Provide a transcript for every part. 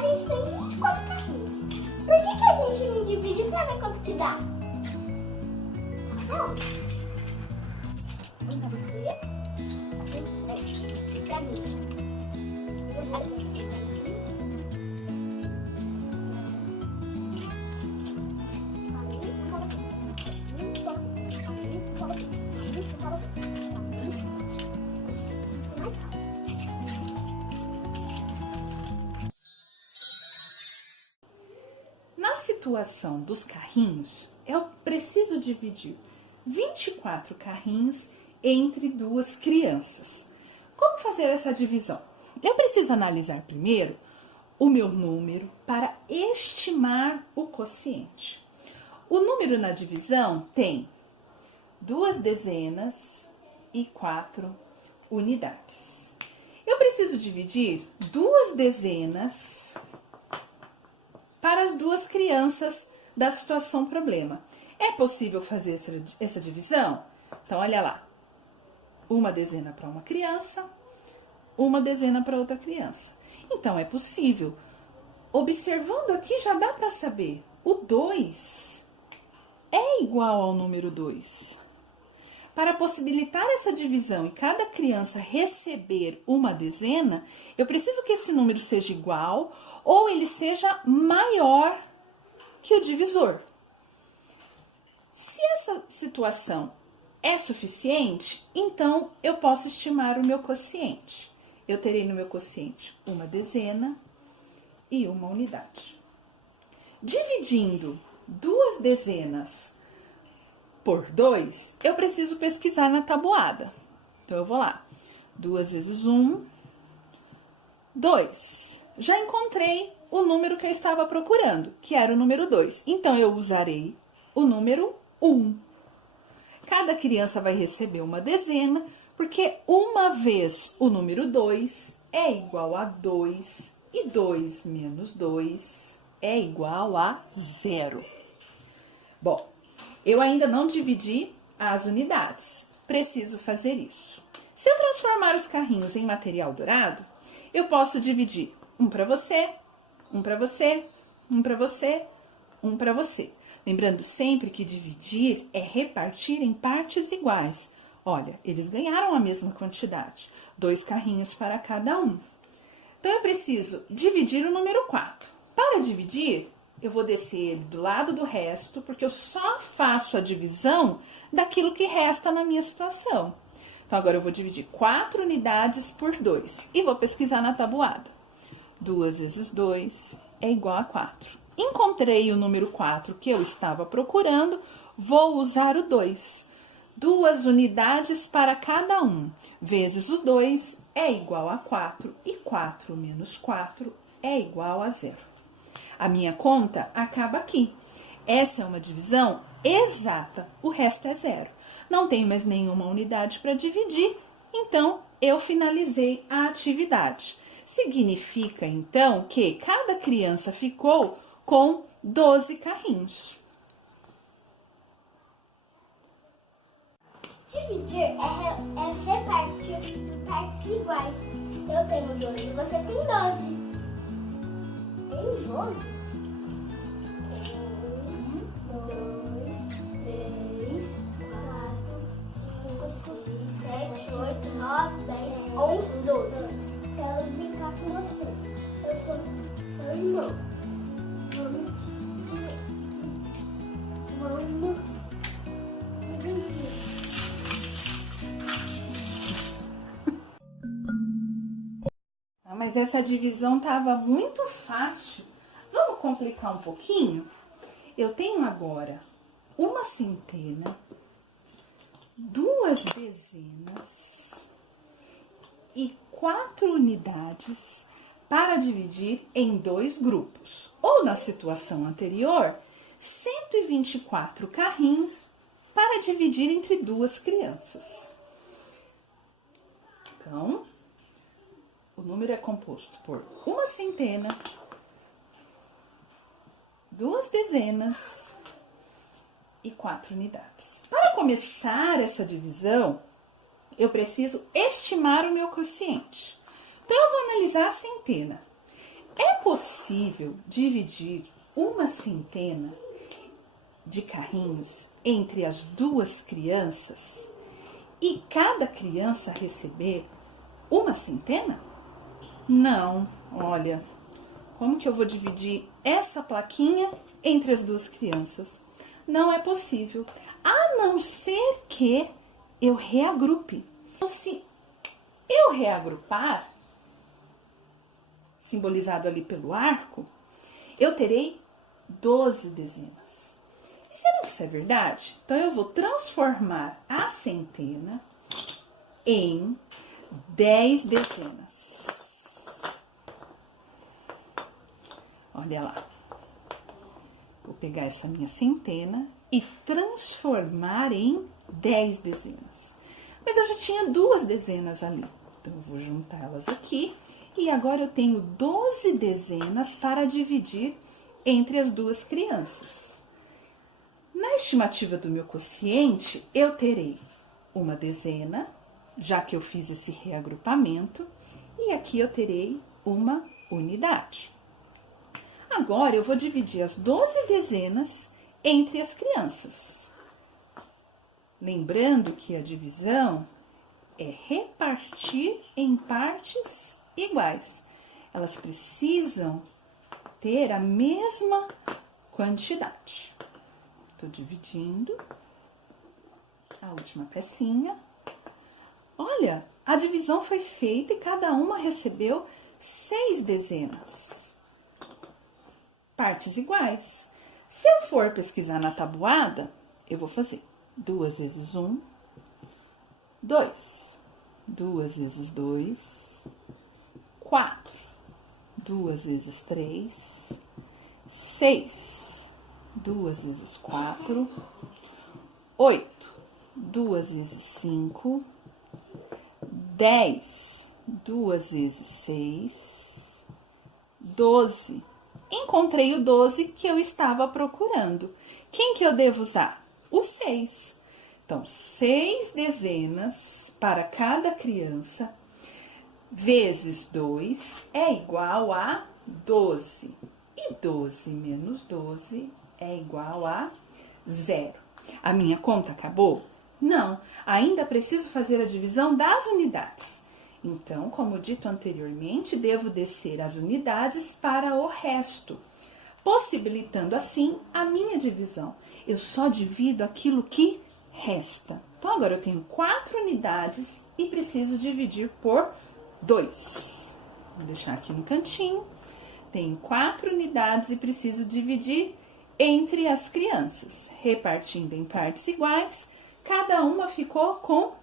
A gente tem 24 carrinhos. Por que a gente não divide pra ver quanto que dá? Não. Um pra você. Pra mim. Na situação dos carrinhos, eu preciso dividir 24 carrinhos entre duas crianças. Como fazer essa divisão? Eu preciso analisar primeiro o meu número para estimar o quociente. O número na divisão tem 2 dezenas e 4 unidades. Eu preciso dividir 2 dezenas para as duas crianças da situação problema. É possível fazer essa divisão? Então, olha lá. 1 dezena para uma criança, 1 dezena para outra criança. Então, é possível. Observando aqui, já dá para saber. O 2 é igual ao número 2. Para possibilitar essa divisão e cada criança receber 1 dezena, eu preciso que esse número seja igual ou ele seja maior que o divisor. Se essa situação é suficiente, então eu posso estimar o meu quociente. Eu terei no meu quociente 1 dezena e 1 unidade. Dividindo 2 dezenas por 2, eu preciso pesquisar na tabuada. Então, eu vou lá. 2 vezes 1, 2. Já encontrei o número que eu estava procurando, que era o número 2. Então, eu usarei o número 1. Cada criança vai receber 1 dezena, porque 1 vez o número 2 é igual a 2, e 2 menos 2 é igual a 0. Bom, eu ainda não dividi as unidades. Preciso fazer isso. Se eu transformar os carrinhos em material dourado, eu posso dividir um para você, um para você, um para você, um para você. Lembrando sempre que dividir é repartir em partes iguais. Olha, eles ganharam a mesma quantidade. 2 carrinhos para cada um. Então, eu preciso dividir o número 4. Para dividir, eu vou descer ele do lado do resto, porque eu só faço a divisão daquilo que resta na minha situação. Então, agora eu vou dividir 4 unidades por 2 e vou pesquisar na tabuada. 2 vezes 2 é igual a 4. Encontrei o número 4 que eu estava procurando, vou usar o 2. 2 unidades para cada um, vezes o 2 é igual a 4, e 4 menos 4 é igual a 0. A minha conta acaba aqui. Essa é uma divisão exata, o resto é 0. Não tenho mais nenhuma unidade para dividir, então eu finalizei a atividade. Significa, então, que cada criança ficou com 12 carrinhos. Dividir é repartir em partes iguais. Eu tenho 12 e você tem 12. Tem 12? 1, 2, 3, 4, 5, 6, 7, 8, 9, 10, 11, 12. Quero brincar com você. Eu sou seu irmão. Vamos dividir. Mas essa divisão estava muito fácil. Vamos complicar um pouquinho? Eu tenho agora 1 centena, 2 dezenas e 4 unidades para dividir em 2 grupos. Ou, na situação anterior, 124 carrinhos para dividir entre 2 crianças. Então, o número é composto por 1 centena, 2 dezenas e 4 unidades. Para começar essa divisão, eu preciso estimar o meu quociente. Então, eu vou analisar a centena. É possível dividir uma centena de carrinhos entre as duas crianças e cada criança receber uma centena? Não, olha, como que eu vou dividir essa plaquinha entre as duas crianças? Não é possível, a não ser que eu reagrupe. Então, se eu reagrupar, simbolizado ali pelo arco, eu terei 12 dezenas. E será que isso é verdade? Então, eu vou transformar a centena em 10 dezenas. Olha lá. Vou pegar essa minha centena e transformar em 10 dezenas. Mas eu já tinha 2 dezenas ali. Então, eu vou juntá-las aqui. E agora eu tenho 12 dezenas para dividir entre as duas crianças. Na estimativa do meu quociente, eu terei uma dezena, já que eu fiz esse reagrupamento, e aqui eu terei uma unidade. Agora, eu vou dividir as 12 dezenas entre as crianças. Lembrando que a divisão é repartir em partes iguais. Elas precisam ter a mesma quantidade. Estou dividindo a última pecinha. Olha, a divisão foi feita e cada uma recebeu 6 dezenas. Partes iguais. Se eu for pesquisar na tabuada, eu vou fazer 2 vezes 1, 2, 2 vezes 2, 4, 2 vezes 3, 6, 2 vezes 4, 8, 2 vezes 5, 10, 2 vezes 6, 12. Encontrei o 12 que eu estava procurando. Quem que eu devo usar? O 6. Então, 6 dezenas para cada criança, vezes 2 é igual a 12. E 12 menos 12 é igual a 0. A minha conta acabou? Não, ainda preciso fazer a divisão das unidades. Então, como dito anteriormente, devo descer as unidades para o resto, possibilitando assim a minha divisão. Eu só divido aquilo que resta. Então, agora eu tenho 4 unidades e preciso dividir por 2. Vou deixar aqui no cantinho. Tenho 4 unidades e preciso dividir entre as crianças, repartindo em partes iguais. Cada uma ficou com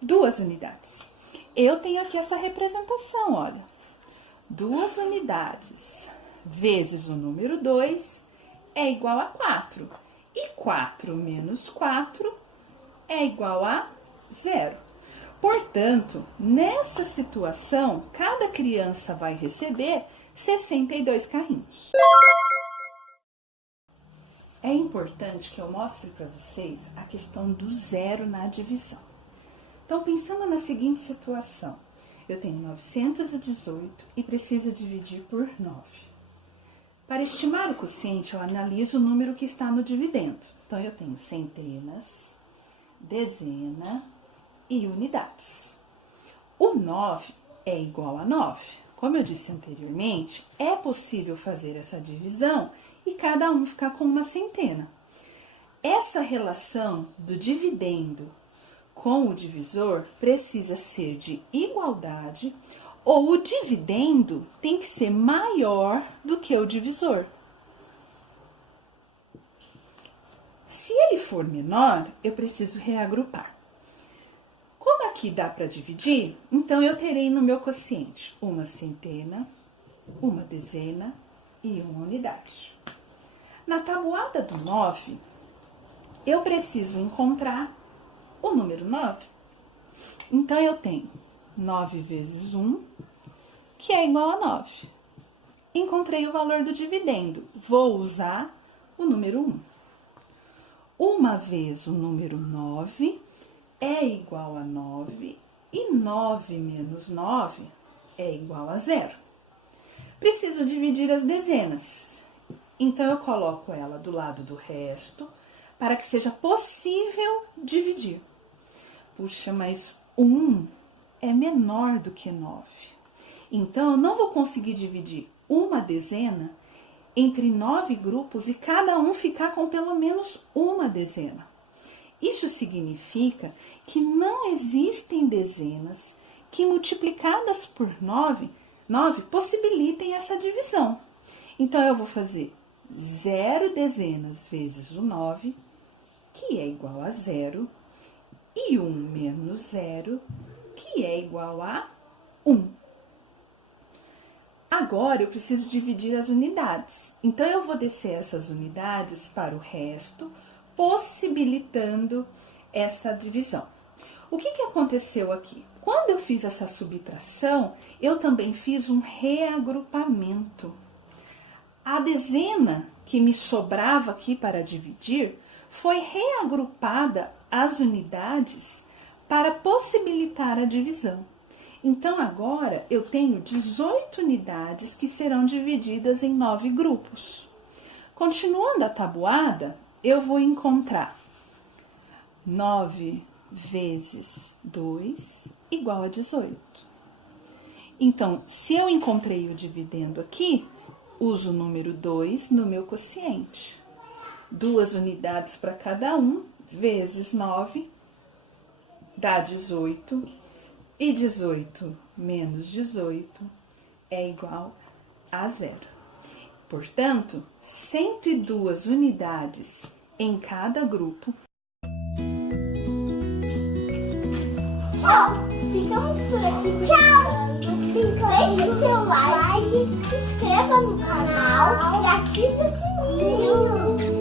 2 unidades. Eu tenho aqui essa representação, olha. 2 unidades vezes o número 2 é igual a 4. E 4 menos 4 é igual a 0. Portanto, nessa situação, cada criança vai receber 62 carrinhos. É importante que eu mostre para vocês a questão do zero na divisão. Então, pensando na seguinte situação, eu tenho 918 e preciso dividir por 9. Para estimar o quociente, eu analiso o número que está no dividendo. Então, eu tenho centenas, dezena e unidades. O 9 é igual a 9. Como eu disse anteriormente, é possível fazer essa divisão e cada um ficar com uma centena. Essa relação do dividendo com o divisor precisa ser de igualdade ou o dividendo tem que ser maior do que o divisor. Se ele for menor, eu preciso reagrupar. Como aqui dá para dividir, então eu terei no meu quociente uma centena, uma dezena e uma unidade. Na tabuada do 9, eu preciso encontrar o número 9. Então, eu tenho 9 vezes 1, que é igual a 9. Encontrei o valor do dividendo. Vou usar o número 1. Uma vez o número 9 é igual a 9 e 9 menos 9 é igual a 0. Preciso dividir as dezenas. Então, eu coloco ela do lado do resto para que seja possível dividir. Puxa, mas 1 é menor do que 9. Então, eu não vou conseguir dividir uma dezena entre 9 grupos e cada um ficar com pelo menos uma dezena. Isso significa que não existem dezenas que multiplicadas por 9 possibilitem essa divisão. Então, eu vou fazer 0 dezenas vezes o 9, que é igual a 0, e 1 menos 0, que é igual a 1. Agora, eu preciso dividir as unidades. Então, eu vou descer essas unidades para o resto, possibilitando essa divisão. O que aconteceu aqui? Quando eu fiz essa subtração, eu também fiz um reagrupamento. A dezena que me sobrava aqui para dividir foi reagrupada às unidades para possibilitar a divisão. Então, agora eu tenho 18 unidades que serão divididas em 9 grupos. Continuando a tabuada, eu vou encontrar 9 vezes 2 igual a 18. Então, se eu encontrei o dividendo aqui, uso o número 2 no meu quociente. 2 unidades para cada um, vezes 9, dá 18. E 18 menos 18 é igual a 0. Portanto, 102 unidades em cada grupo. Tchau! Ficamos por aqui. Tchau! Deixe seu like, se inscreva no canal e ative o sininho.